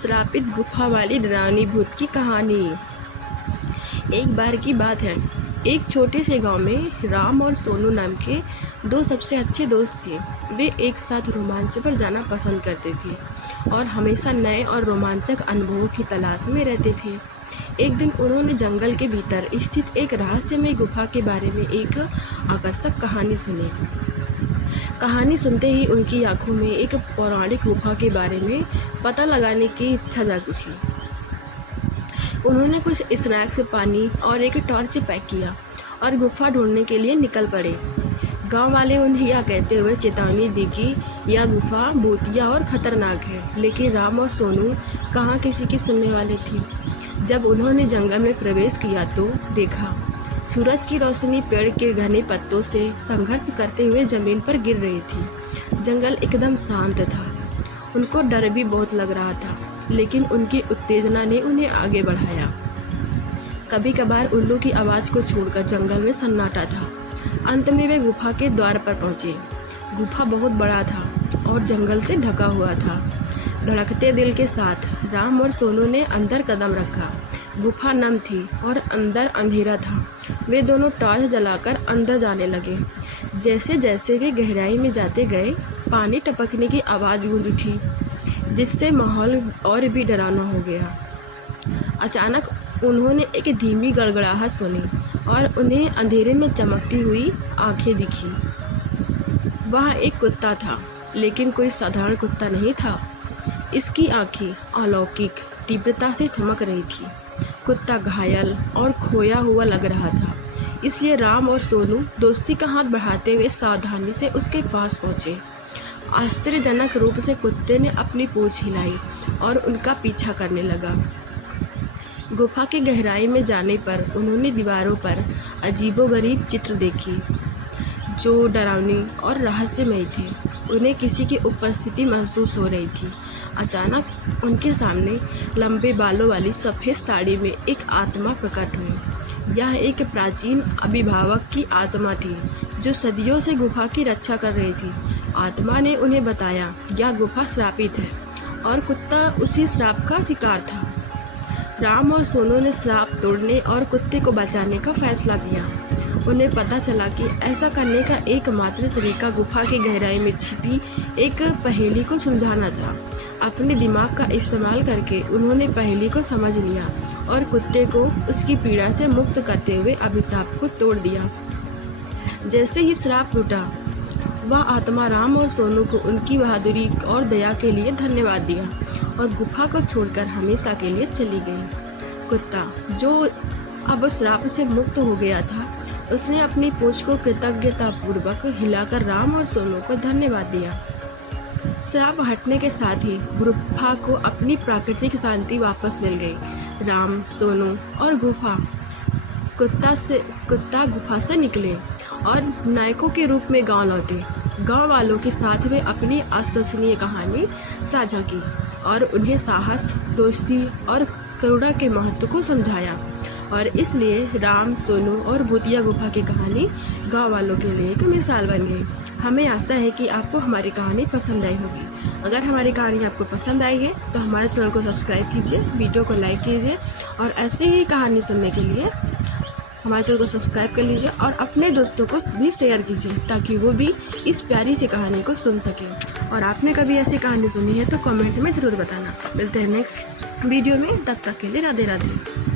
श्रापित गुफा वाली डरावनी भूत की कहानी। एक बार की बात है, एक छोटे से गांव में राम और सोनू नाम के दो सबसे अच्छे दोस्त थे। वे एक साथ रोमांच पर जाना पसंद करते थे और हमेशा नए और रोमांचक अनुभवों की तलाश में रहते थे। एक दिन उन्होंने जंगल के भीतर स्थित एक रहस्यमय गुफा के बारे में एक आकर्षक कहानी सुनी। कहानी सुनते ही उनकी आंखों में एक पौराणिक गुफा के बारे में पता लगाने की इच्छा जाग उठी। उन्होंने कुछ स्नैक्स, पानी और एक टॉर्च पैक किया और गुफा ढूंढने के लिए निकल पड़े। गांव वाले उन्हें यह कहते हुए चेतावनी दी कि यह गुफा भूतिया और ख़तरनाक है, लेकिन राम और सोनू कहाँ किसी की सुनने वाले थे। जब उन्होंने जंगल में प्रवेश किया तो देखा सूरज की रोशनी पेड़ के घने पत्तों से संघर्ष करते हुए ज़मीन पर गिर रही थी। जंगल एकदम शांत था। उनको डर भी बहुत लग रहा था, लेकिन उनकी उत्तेजना ने उन्हें आगे बढ़ाया। कभी कभार उल्लू की आवाज़ को छोड़कर जंगल में सन्नाटा था। अंत में वे गुफा के द्वार पर पहुँचे। गुफा बहुत बड़ा था और जंगल से ढका हुआ था। धड़कते दिल के साथ राम और सोनू ने अंदर कदम रखा। गुफा नम थी और अंदर अंधेरा था। वे दोनों टॉर्च जलाकर अंदर जाने लगे। जैसे जैसे वे गहराई में जाते गए, पानी टपकने की आवाज़ गूंज उठी, जिससे माहौल और भी डरावना हो गया। अचानक उन्होंने एक धीमी गड़गड़ाहट सुनी और उन्हें अंधेरे में चमकती हुई आंखें दिखी। वह एक कुत्ता था, लेकिन कोई साधारण कुत्ता नहीं था। इसकी आंखें अलौकिक तीव्रता से चमक रही थी। कुत्ता घायल और खोया हुआ लग रहा था, इसलिए राम और सोनू दोस्ती का हाथ बढ़ाते हुए सावधानी से उसके पास पहुँचे। आश्चर्यजनक रूप से कुत्ते ने अपनी पूंछ हिलाई और उनका पीछा करने लगा। गुफा के गहराई में जाने पर उन्होंने दीवारों पर अजीबोगरीब चित्र देखे, जो डरावनी और रहस्यमय थे। उन्हें किसी की उपस्थिति महसूस हो रही थी। अचानक उनके सामने लंबे बालों वाली सफ़ेद साड़ी में एक आत्मा प्रकट हुई। यह एक प्राचीन अभिभावक की आत्मा थी, जो सदियों से गुफा की रक्षा कर रही थी। आत्मा ने उन्हें बताया, यह गुफा श्रापित है और कुत्ता उसी श्राप का शिकार था। राम और सोनू ने श्राप तोड़ने और कुत्ते को बचाने का फैसला किया। उन्हें पता चला कि ऐसा करने का एकमात्र तरीका गुफा की गहराई में छिपी एक पहेली को सुलझाना था। अपने दिमाग का इस्तेमाल करके उन्होंने पहेली को समझ लिया और कुत्ते को उसकी पीड़ा से मुक्त करते हुए अभिशाप को तोड़ दिया। जैसे ही श्राप टूटा, वह आत्मा राम और सोनू को उनकी बहादुरी और दया के लिए धन्यवाद दिया और गुफा को छोड़कर हमेशा के लिए चली गई। कुत्ता, जो अब श्राप से मुक्त हो गया था, उसने अपनी पूंछ को कृतज्ञतापूर्वक हिलाकर राम और सोनू को धन्यवाद दिया। श्राप हटने के साथ ही गुफा को अपनी प्राकृतिक शांति वापस मिल गई। राम, सोनू और कुत्ता गुफा से निकले और नायकों के रूप में गांव लौटे। गांव वालों के साथ वे अपनी अविश्वसनीय कहानी साझा की और उन्हें साहस, दोस्ती और करुणा के महत्व को समझाया। और इसलिए राम, सोनू और भूतिया गुफा की कहानी गांव वालों के लिए एक मिसाल बन गई। हमें आशा है कि आपको हमारी कहानी पसंद आई होगी। अगर हमारी कहानी आपको पसंद आई है तो हमारे चैनल को सब्सक्राइब कीजिए, वीडियो को लाइक कीजिए और ऐसी ही कहानी सुनने के लिए हमारे चैनल को सब्सक्राइब कर लीजिए और अपने दोस्तों को भी शेयर कीजिए, ताकि वो भी इस प्यारी सी कहानी को सुन सकें। और आपने कभी ऐसी कहानी सुनी है तो कमेंट में ज़रूर बताना। मिलते हैं नेक्स्ट वीडियो में, तब तक के लिए राधे राधे।